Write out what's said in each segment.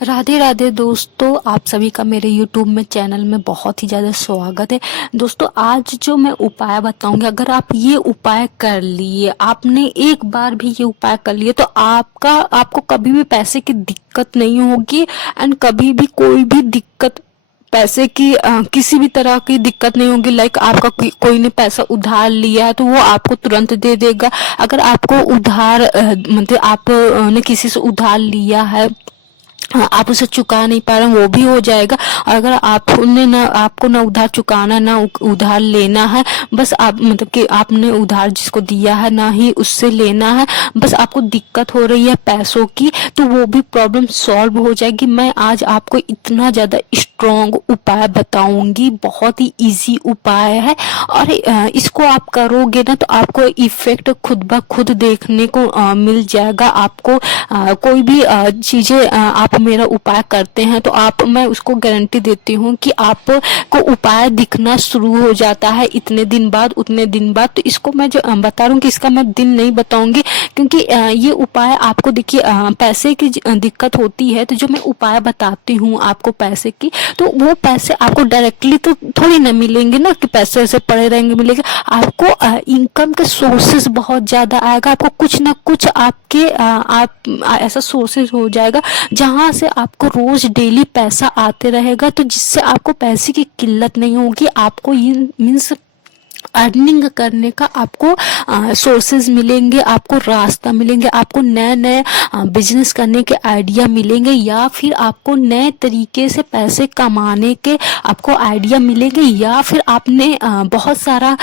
राधे राधे दोस्तों, आप सभी का मेरे YouTube में चैनल में बहुत ही ज़्यादा स्वागत है। दोस्तों, आज जो मैं उपाय बताऊंगी, अगर आप ये उपाय कर लिए, आपने एक बार भी ये उपाय कर लिए, तो आपको कभी भी पैसे की दिक्कत नहीं होगी। एंड कभी भी कोई भी दिक्कत, पैसे की किसी भी तरह की दिक्कत नहीं होगी। लाइक आपका कोई ने पैसा उधार लिया है तो वो आपको तुरंत दे देगा। अगर आपको उधार मतलब आप ने किसी से उधार लिया है, आप उसे चुका नहीं पा रहे हैं, वो भी हो जाएगा। और अगर आपको ना उधार चुकाना ना उधार लेना है, बस आप मतलब कि आपने उधार जिसको दिया है ना ही उससे लेना है, बस आपको दिक्कत हो रही है पैसों की, तो वो भी प्रॉब्लम सॉल्व हो जाएगी। मैं आज आपको इतना ज्यादा स्ट्रॉन्ग उपाय बताऊंगी, बहुत ही इजी उपाय है। और इसको आप करोगे ना तो आपको इफेक्ट खुद ब खुद देखने को मिल जाएगा। आपको कोई भी चीजें आप मेरा उपाय करते हैं तो मैं उसको गारंटी देती हूँ कि आपको उपाय दिखना शुरू हो जाता है इतने दिन बाद उतने दिन बाद। तो इसको मैं जो बता रहा हूँ कि इसका मैं दिन नहीं बताऊंगी, क्योंकि ये उपाय आपको देखिए पैसे की दिक्कत होती है, तो जो मैं उपाय बताती हूँ आपको पैसे की, तो वो पैसे आपको डायरेक्टली तो थोड़ी ना मिलेंगे ना कि पैसे ऐसे पड़े रहेंगे, मिलेंगे आपको। इनकम के सोर्सेस बहुत ज्यादा आएगा, आपको कुछ ना कुछ आपके ऐसा सोर्सेस हो जाएगा जहां से आपको रोज डेली पैसा आते रहेगा, तो जिससे आपको पैसे की किल्लत नहीं होगी। आपको ये मीन्स अर्निंग करने का आपको सोर्सेज मिलेंगे, आपको रास्ता मिलेंगे, आपको नए नए बिजनेस करने के आइडिया मिलेंगे, या फिर आपको नए तरीके से पैसे कमाने के आपको आइडिया मिलेंगे। या फिर आपने बहुत सारा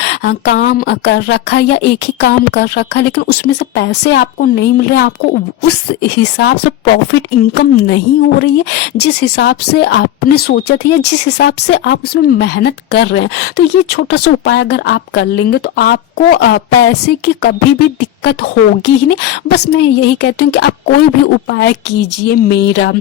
काम कर रखा है या एक ही काम कर रखा है, लेकिन उसमें से पैसे आपको नहीं मिल रहे, आपको उस हिसाब से प्रॉफिट इनकम नहीं हो रही है जिस हिसाब से आपने सोचा था या जिस हिसाब से आप उसमें मेहनत कर रहे हैं। तो ये छोटा सा उपाय अगर आप कर लेंगे तो आपको पैसे की कभी भी दिक्कत होगी ही नहीं। बस मैं यही कहती हूँ कि आप कोई भी उपाय कीजिए, मेरा,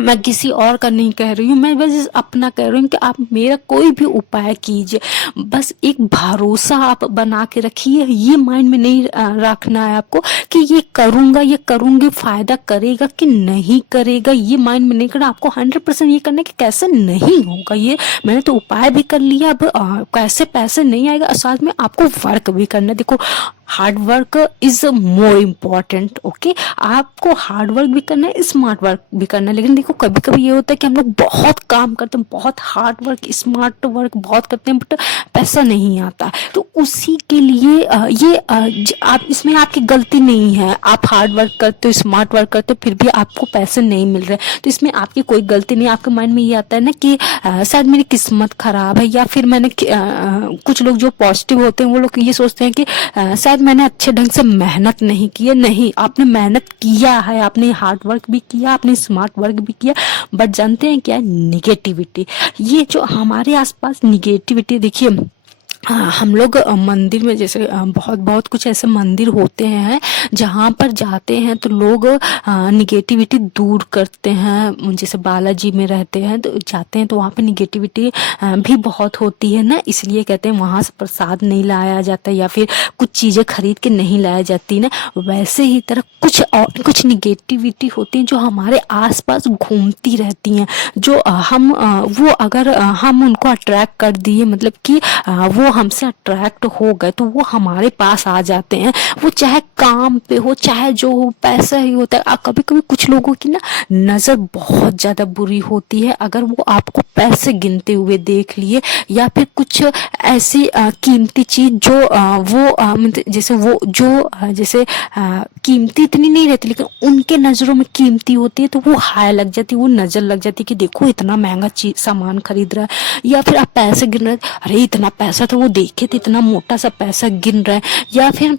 मैं किसी और का नहीं कह रही हूँ, मैं बस अपना कह रही हूँ कि आप मेरा कोई भी उपाय कीजिए। बस एक भरोसा आप बना के रखिए, ये माइंड में नहीं रखना है आपको कि ये करूंगा ये करूंगी फायदा करेगा कि नहीं करेगा, ये माइंड में नहीं करना आपको। 100% ये करना कि कैसे नहीं होगा, ये मैंने तो उपाय भी कर लिया, अब कैसे पैसे नहीं आएगा। और साथ में आपको वर्क भी करना है। देखो, hard work is more important. Okay, आपको हार्ड वर्क भी करना है, स्मार्ट वर्क भी करना है। लेकिन देखो, कभी कभी ये होता है कि हम लोग बहुत काम करते हैं, बहुत हार्ड वर्क स्मार्ट वर्क बहुत करते हैं, बट पैसा नहीं आता। तो उसी के लिए आप इसमें आपकी गलती नहीं है। आप हार्ड वर्क करते हो, स्मार्ट वर्क करते हो, फिर भी आपको पैसे नहीं मिल रहे, तो इसमें आपकी कोई गलती नहीं। आपके माइंड में ये आता है ना कि शायद मेरी किस्मत खराब है, या फिर मैंने कुछ लोग जो पॉजिटिव होते हैं वो लोग ये सोचते हैं कि शायद मैंने अच्छे ढंग से मेहनत नहीं की है। नहीं, आपने मेहनत किया है, आपने हार्ड वर्क भी किया, आपने स्मार्ट वर्क भी किया, बट जानते हैं क्या, निगेटिविटी, ये जो हमारे आसपास निगेटिविटी, देखिए हम लोग मंदिर में जैसे बहुत बहुत कुछ ऐसे मंदिर होते हैं जहाँ पर जाते हैं तो लोग निगेटिविटी दूर करते हैं। जैसे बालाजी में रहते हैं तो जाते हैं तो वहाँ पे निगेटिविटी भी बहुत होती है ना, इसलिए कहते हैं वहाँ से प्रसाद नहीं लाया जाता या फिर कुछ चीज़ें खरीद के नहीं लाया जाती ना। वैसे ही तरह कुछ निगेटिविटी होती है जो हमारे आसपास घूमती रहती हैं, जो वो अगर हम उनको अट्रैक्ट कर दिए, मतलब कि वो हमसे अट्रैक्ट हो गए, तो वो हमारे पास आ जाते हैं। वो चाहे काम पे हो चाहे जो हो, पैसा ही होता है। कभी कभी कुछ लोगों की ना नजर बहुत ज्यादा बुरी होती है, अगर वो आपको पैसे गिनते हुए देख लिए या फिर कुछ ऐसी कीमती चीज जो जैसे वो जो जैसे कीमती इतनी नहीं रहती लेकिन उनके नजरों में कीमती होती है, तो वो हाय लग जाती है, वो नजर लग जाती है कि देखो इतना महंगा चीज सामान खरीद रहा है। या फिर आप पैसे गिन रहे, अरे इतना पैसा, तो वो देखे तो इतना मोटा सा पैसा गिन रहा है। या फिर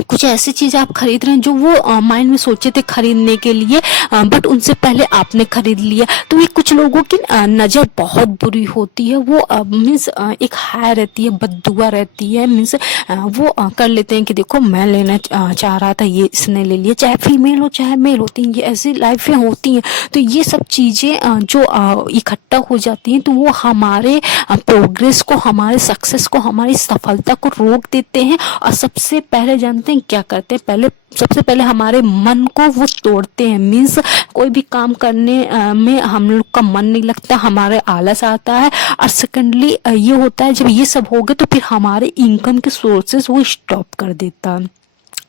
कुछ ऐसी चीज आप खरीद रहे हैं जो वो माइंड में सोचे थे खरीदने के लिए, बट उनसे पहले आपने खरीद लिया। तो ये कुछ लोगों की नजर बहुत बुरी होती है, वो मीन्स एक हाय रहती है, बददुआ रहती है। मीन्स वो कर लेते हैं कि देखो मैं लेना चाह रहा था, ये इसने ले लिया, चाहे फीमेल हो चाहे मेल होती हैं, ये ऐसी लाइफें होती हैं। तो ये सब चीजें जो इकट्ठा हो जाती हैं तो वो हमारे प्रोग्रेस को, हमारे सक्सेस को, हमारी सफलता को रोक देते हैं। और सबसे पहले जानते जानते हैं क्या करते हैं, पहले सबसे पहले हमारे मन को वो तोड़ते हैं। मीन्स कोई भी काम करने में हम लोग का मन नहीं लगता, हमारे आलस आता है। और सेकेंडली ये होता है जब ये सब हो गए तो फिर हमारे इनकम के सोर्सेस वो स्टॉप कर देता है,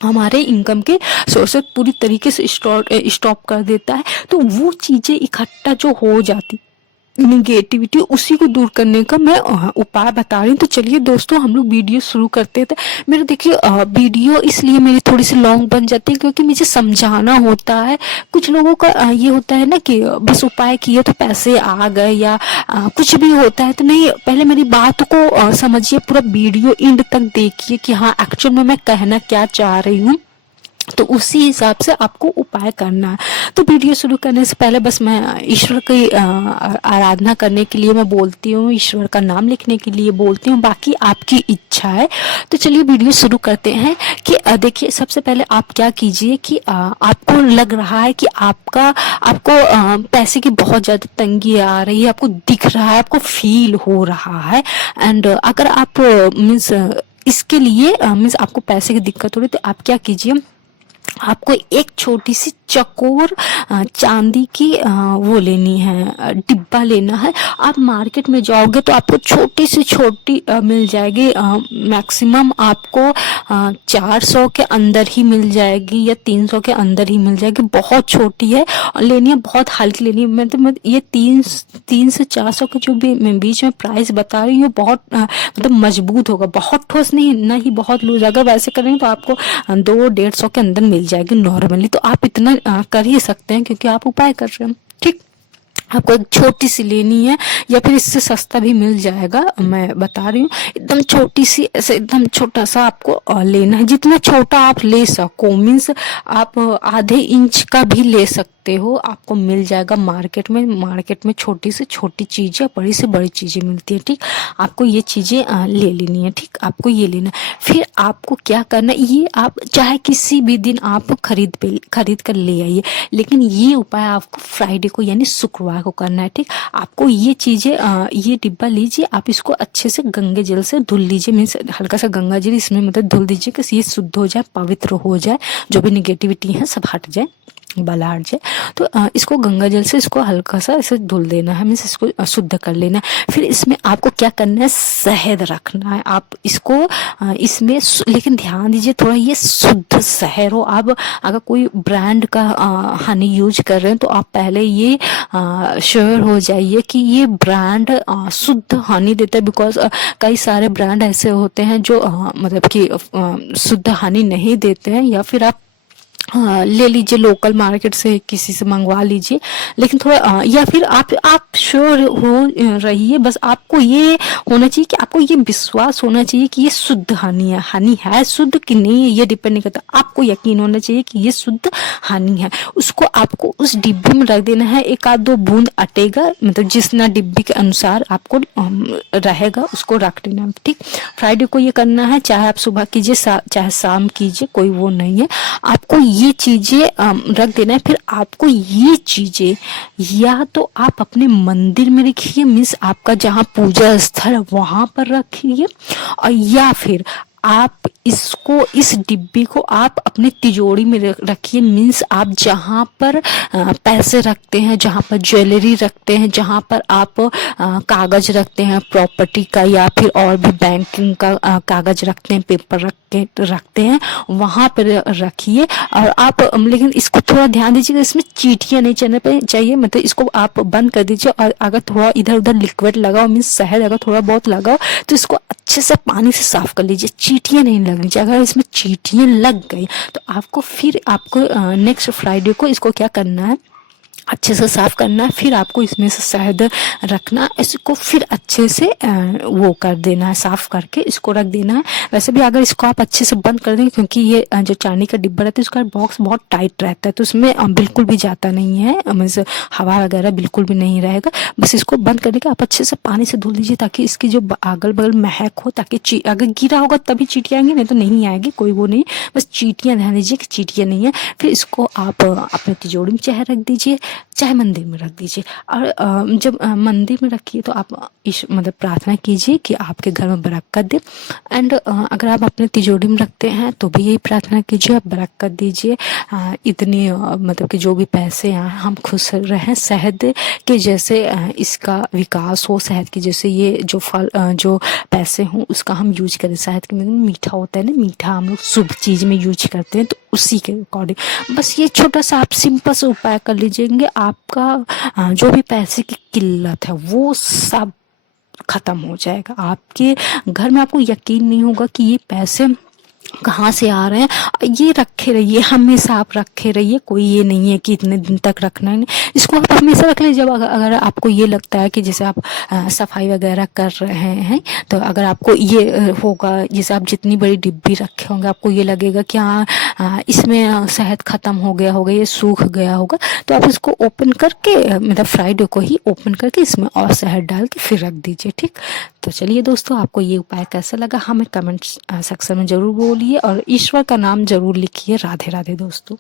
हमारे इनकम के सोर्सेस पूरी तरीके से स्टॉप कर देता है। तो वो चीज़ें इकट्ठा जो हो जाती निगेटिविटी, उसी को दूर करने का मैं उपाय बता रही हूँ। तो चलिए दोस्तों हम लोग वीडियो शुरू करते थे। मेरे देखिए वीडियो इसलिए मेरी थोड़ी सी लॉन्ग बन जाती है क्योंकि मुझे समझाना होता है। कुछ लोगों का ये होता है ना कि बस उपाय किए तो पैसे आ गए या कुछ भी होता है, तो नहीं, पहले मेरी बात को समझिए, पूरा वीडियो एंड तक देखिए कि हाँ एक्चुअल में मैं कहना क्या चाह रही हूँ, तो उसी हिसाब से आपको उपाय करना है। तो वीडियो शुरू करने से पहले बस मैं ईश्वर की आराधना करने के लिए मैं बोलती हूँ, ईश्वर का नाम लिखने के लिए बोलती हूँ, बाकी आपकी इच्छा है। तो चलिए वीडियो शुरू करते हैं। कि देखिए सबसे पहले आप क्या कीजिए कि आपको लग रहा है कि आपको पैसे की बहुत ज़्यादा तंगी आ रही है, आपको दिख रहा है, आपको फील हो रहा है। एंड अगर आप मीन्स इसके लिए मीन्स आपको पैसे की दिक्कत हो रही है, तो आप क्या कीजिए, आपको एक छोटी सी चकोर चांदी की वो लेनी है, डिब्बा लेना है। आप मार्केट में जाओगे तो आपको छोटी से छोटी मिल जाएगी, मैक्सिमम आपको 400 के अंदर ही मिल जाएगी या 300 के अंदर ही मिल जाएगी। बहुत छोटी है और लेनी है, बहुत हल्की लेनी है। मतलब ये 3 से 400 के जो भी मैं बीच में प्राइस बता रही हूँ, बहुत मतलब मजबूत होगा, बहुत ठोस नहीं, ना ही बहुत लूज। अगर वैसे करेंगे तो आपको 200-150 के अंदर मिल जाएगी नॉर्मली। तो आप इतना कर ही सकते हैं क्योंकि आप उपाय कर रहे हैं। ठीक, आपको एक छोटी सी लेनी है या फिर इससे सस्ता भी मिल जाएगा, मैं बता रही हूँ। एकदम छोटी सी, ऐसे एकदम छोटा सा आपको लेना है, जितना छोटा आप ले सको। मीन्स आप आधे इंच का भी ले सकते हो, आपको मिल जाएगा मार्केट में। मार्केट में छोटी से छोटी चीज़ें, बड़ी से बड़ी चीज़ें मिलती है। ठीक, आपको ये चीज़ें ले लेनी है। ठीक, आपको ये लेना है। फिर आपको क्या करना है, ये आप चाहे किसी भी दिन आप खरीद कर ले आइए, लेकिन ये उपाय आपको फ्राइडे को यानी शुक्रवार को करना है। ठीक, आपको ये चीज़ें ये डिब्बा लीजिए, आप इसको अच्छे से गंगे जल से धुल लीजिए। मीन्स हल्का सा गंगा जल इसमें मतलब धुल दीजिए कि ये शुद्ध हो जाए, पवित्र हो जाए, जो भी निगेटिविटी है सब हट जाए, बला हट जाए। तो इसको गंगा जल से इसको हल्का सा ऐसे धुल देना है, मीन्स इसको शुद्ध कर लेना है। फिर इसमें आपको क्या करना है, शहद रखना है। आप इसको इसमें लेकिन ध्यान दीजिए थोड़ा ये शुद्ध शहद हो। आप अगर कोई ब्रांड का हनी यूज कर रहे हैं तो आप पहले ये श्योर हो जाइए कि ये ब्रांड शुद्ध हनी देता है। बिकॉज कई सारे ब्रांड ऐसे होते हैं जो मतलब कि शुद्ध हनी नहीं देते हैं, या फिर आप ले लीजिए लोकल मार्केट से किसी से मंगवा लीजिए। लेकिन थोड़ा या फिर आप श्योर हो रहिए, बस आपको ये होना चाहिए कि आपको ये विश्वास होना चाहिए कि ये शुद्ध हनी है शुद्ध कि नहीं है, ये डिपेंड नहीं करता। आपको यकीन होना चाहिए कि ये शुद्ध हनी है। उसको आपको उस डिब्बे में रख देना है, 1-2 बूंद अटेगा, मतलब जितना डिब्बे के अनुसार आपको रहेगा उसको रख देना। ठीक, फ्राइडे को ये करना है, चाहे आप सुबह कीजिए चाहे शाम कीजिए, कोई वो नहीं है। आपको ये चीजें रख देना है। फिर आपको ये चीजें या तो आप अपने मंदिर में रखिए, मीन्स आपका जहाँ पूजा स्थल है वहां पर रखिए, और या फिर आप इस डिब्बी को आप अपने तिजोरी में रखिए। मीन्स आप जहाँ पर पैसे रखते हैं, जहाँ पर ज्वेलरी रखते हैं, जहाँ पर आप कागज रखते हैं प्रॉपर्टी का, या फिर और भी बैंकिंग का कागज रखते हैं, पेपर रखते हैं, वहाँ पर रखिए। और आप लेकिन इसको थोड़ा ध्यान दीजिएगा, इसमें चींटियाँ नहीं चलने चाहिए, मतलब इसको आप बंद कर दीजिए। और अगर थोड़ा इधर उधर लिक्विड लगाओ, मीन्स शहद अगर थोड़ा बहुत लगाओ, तो इसको अच्छे से पानी से साफ कर लीजिए। चींटियाँ नहीं लगनी चाहिए। अगर इसमें चींटियाँ लग गई तो आपको नेक्स्ट फ्राइडे को इसको क्या करना है, अच्छे से साफ करना है। फिर आपको इसमें से शहद रखना, इसको फिर अच्छे से वो कर देना है, साफ करके इसको रख देना है। वैसे भी अगर इसको आप अच्छे से बंद कर देंगे, क्योंकि ये जो चांदी का डिब्बा रहता है उसका बॉक्स बहुत टाइट रहता है, तो उसमें बिल्कुल भी जाता नहीं है, मीन्स हवा वगैरह बिल्कुल भी नहीं रहेगा। बस इसको बंद करने के आप अच्छे से पानी से धुल दीजिए, ताकि इसकी जो अगल बगल महक हो, ताकि अगर गिरा होगा तभी चींटियाँ आएंगी, नहीं तो नहीं आएगी, कोई वो नहीं। बस चींटियाँ ध्यान दीजिए कि चींटियाँ नहीं है। फिर इसको आप अपने तिजोरी में चाहे रख दीजिए, चाहे मंदिर में रख दीजिए। और जब मंदिर में रखिए तो आप मतलब प्रार्थना कीजिए कि आपके घर में बरकत दे। एंड अगर आप अपने तिजोरी में रखते हैं तो भी यही प्रार्थना कीजिए, आप बरकत दीजिए। इतनी मतलब कि जो भी पैसे हैं हम खुश रहें, शहद के जैसे इसका विकास हो, शहद की जैसे ये जो फल जो पैसे हों उसका हम यूज करें। शहद के मीठा होता है ना, मीठा हम लोग शुभ चीज़ में यूज करते हैं, तो उसी के अकॉर्डिंग बस ये छोटा सा आप सिंपल सा उपाय कर लीजिएंगे, आपका जो भी पैसे की किल्लत है वो सब खत्म हो जाएगा। आपके घर में आपको यकीन नहीं होगा कि ये पैसे कहाँ से आ रहे हैं। ये रखे रहिए, हमेशा आप रखे रहिए, कोई ये नहीं है कि इतने दिन तक रखना है, नहीं, इसको आप हमेशा रख लीजिए। जब अगर आपको ये लगता है कि जैसे आप सफाई वगैरह कर रहे हैं, तो अगर आपको ये होगा, जैसे आप जितनी बड़ी डिब्बी रखे होंगे आपको ये लगेगा कि हाँ इसमें शहद ख़त्म हो गया होगा, ये सूख गया होगा, तो आप इसको ओपन करके मतलब फ्राइडे को ही ओपन करके इसमें और शहद डाल के फिर रख दीजिए, ठीक। तो चलिए दोस्तों, आपको ये उपाय कैसा लगा हमें कमेंट सेक्शन में ज़रूर बोलिए और ईश्वर का नाम ज़रूर लिखिए। राधे राधे दोस्तों।